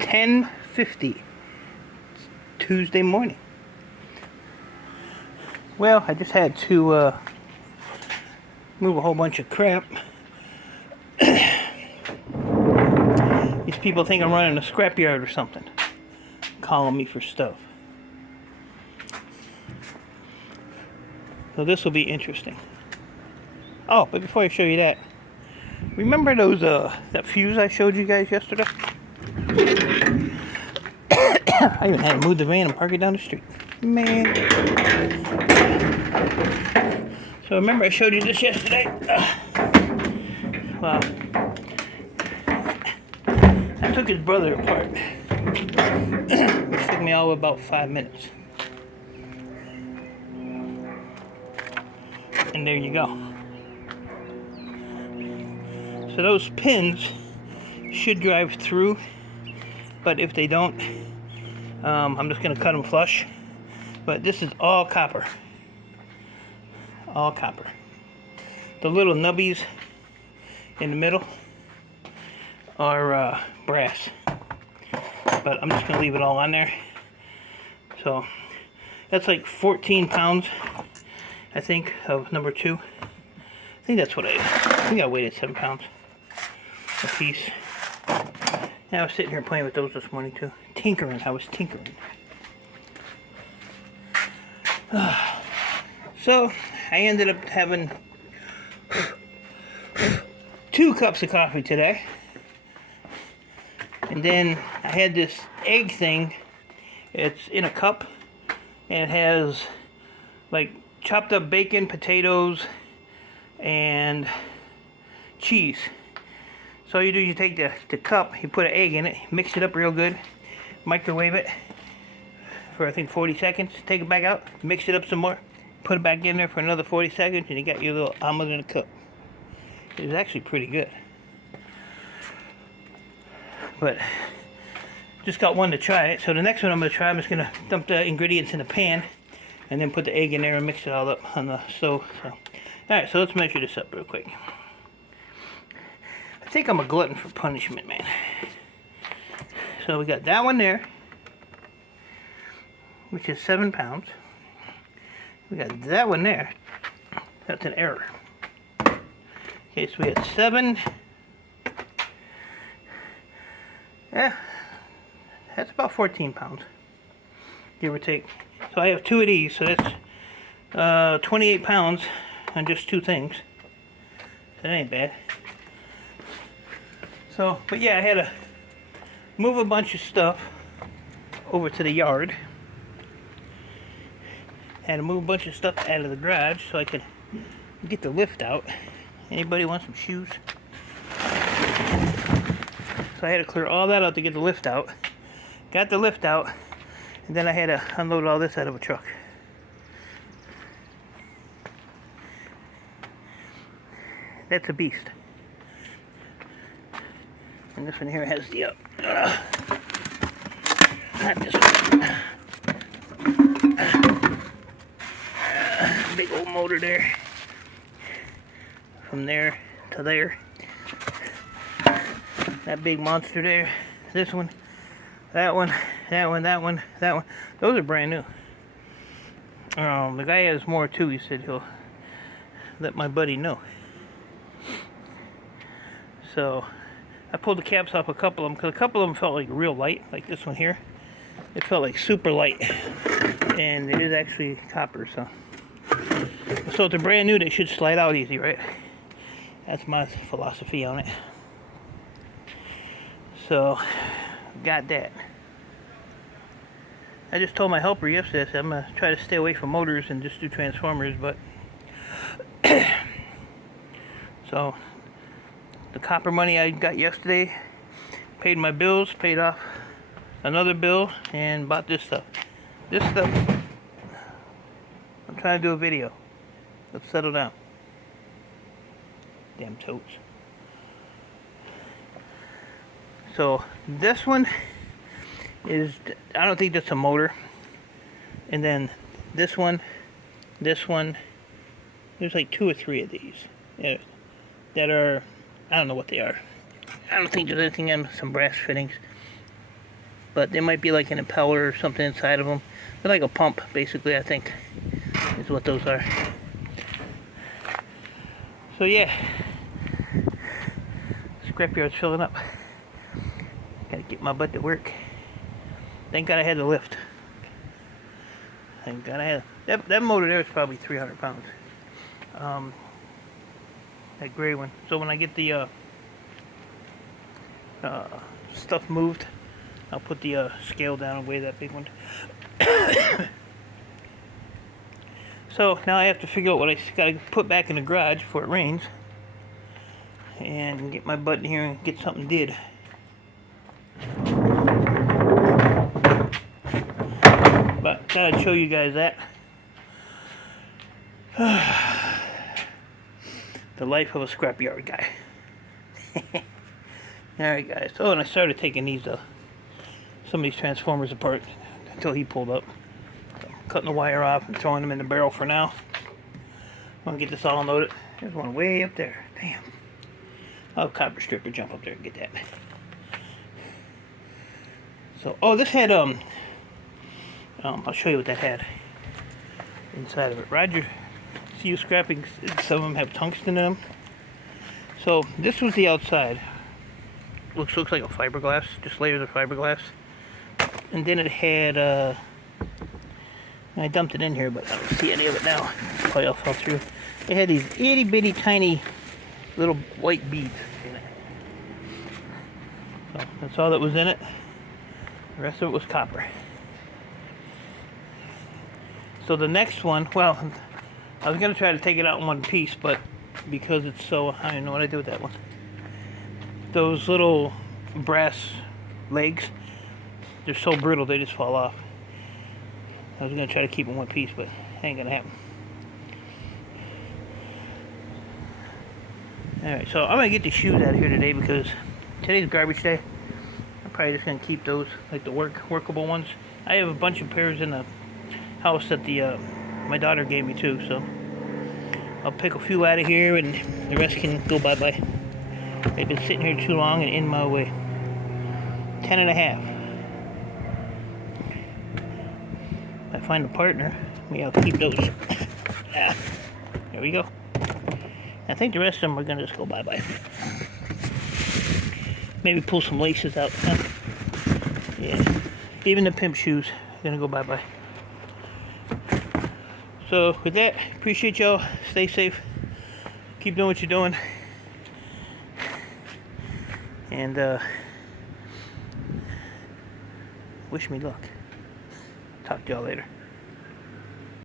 10:50 Tuesday morning. Well, I just had to move a whole bunch of crap. These people think I'm running a scrapyard or something, calling me for stuff. So this will be interesting. Oh, but before I show you that, remember those that fuse I showed you guys yesterday? I even had to move the van and park it down the street. Man. So remember I showed you this yesterday? Wow. I took his brother apart. It took me all of about 5 minutes. And there you go. So those pins should drive through, but if they don't, I'm just going to cut them flush. But this is all copper. All copper. The little nubbies in the middle are brass. But I'm just going to leave it all on there. So that's like 14 pounds, I think, of number 2. I think that's what I think I weighed at 7 pounds a piece. And I was sitting here playing with those this morning too. I was tinkering. So I ended up having 2 cups of coffee today. And then I had this egg thing. It's in a cup. And it has like chopped up bacon, potatoes, and cheese. So all you do, you take the cup, you put an egg in it, mix it up real good, microwave it for I think 40 seconds, take it back out, mix it up some more, put it back in there for another 40 seconds, and you got your little omelet in a cup. It was actually pretty good. But just got one to try it, so the next one I'm going to try, I'm just going to dump the ingredients in a pan and then put the egg in there and mix it all up on the stove. So, alright, so let's measure this up real quick. I think I'm a glutton for punishment, man. So we got that one there, which is 7 pounds. We got that one there. That's an error. Okay, so we had 7. Yeah, that's about 14 pounds, give or take. So I have 2 of these, so that's 28 pounds on just 2 things. So that ain't bad. So, but yeah, I had to move a bunch of stuff over to the yard. Had to move a bunch of stuff out of the garage so I could get the lift out. Anybody want some shoes? So I had to clear all that out to get the lift out. Got the lift out, and then I had to unload all this out of a truck. That's a beast. And this one here has the not this one. Big old motor there. From there to there. That big monster there. This one. That one. That one. That one. That one. Those are brand new. The guy has more too. He said he'll let my buddy know. So I pulled the caps off a couple of them because a couple of them felt like real light, like this one here. It felt like super light, and it is actually copper. So if they're brand new, they should slide out easy, right? That's my philosophy on it. So got that. I just told my helper yesterday, I said I'm gonna try to stay away from motors and just do transformers, but so the copper money I got yesterday paid my bills, paid off another bill, and bought this stuff. This stuff, I'm trying to do a video. Let's settle down. Damn totes. So this one is, I don't think that's a motor. And then this one, there's like 2 or 3 of these that are, I don't know what they are. I don't think there's anything in some brass fittings. but there might be like an impeller or something inside of them. They're like a pump, basically, I think, is what those are. So yeah, scrapyard's filling up. Gotta get my butt to work. Thank God I had the lift. Thank God I had that motor there is probably 300 pounds. That gray one. So when I get the stuff moved, I'll put the scale down and weigh that big one. So now I have to figure out what I gotta put back in the garage before it rains, and get my butt in here and get something did. But thought I'd show you guys that. The life of a scrapyard guy. Alright guys, and I started taking these some of these transformers apart until he pulled up. So I'm cutting the wire off and throwing them in the barrel for now. I'm gonna get this all unloaded. There's one way up there. Damn. I'll have Copper Stripper jump up there and get that. So, this had I'll show you what that had inside of it. Roger, see you scrapping, some of them have tungsten in them. So this was the outside. Looks like a fiberglass, just layers of fiberglass. And then it had, I dumped it in here, but I don't see any of it now. Probably all fell through. It had these itty bitty tiny little white beads in it. So that's all that was in it. The rest of it was copper. So the next one, well, I was going to try to take it out in one piece, but because it's so, I don't know what I do with that one. Those little brass legs, they're so brittle they just fall off. I was going to try to keep it in one piece, but it ain't going to happen. Alright, so I'm going to get the shoes out of here today because today's garbage day. I'm probably just going to keep those, like the workable ones. I have a bunch of pairs in the house that my daughter gave me too, so I'll pick a few out of here and the rest can go bye-bye. They've been sitting here too long and in my way. 10.5. If I find a partner, maybe I'll keep those. There we go. I think the rest of them are gonna just go bye-bye. Maybe pull some laces out. Huh? Yeah. Even the pimp shoes are gonna go bye-bye. So with that, appreciate y'all. Stay safe. Keep doing what you're doing. And wish me luck. Talk to y'all later.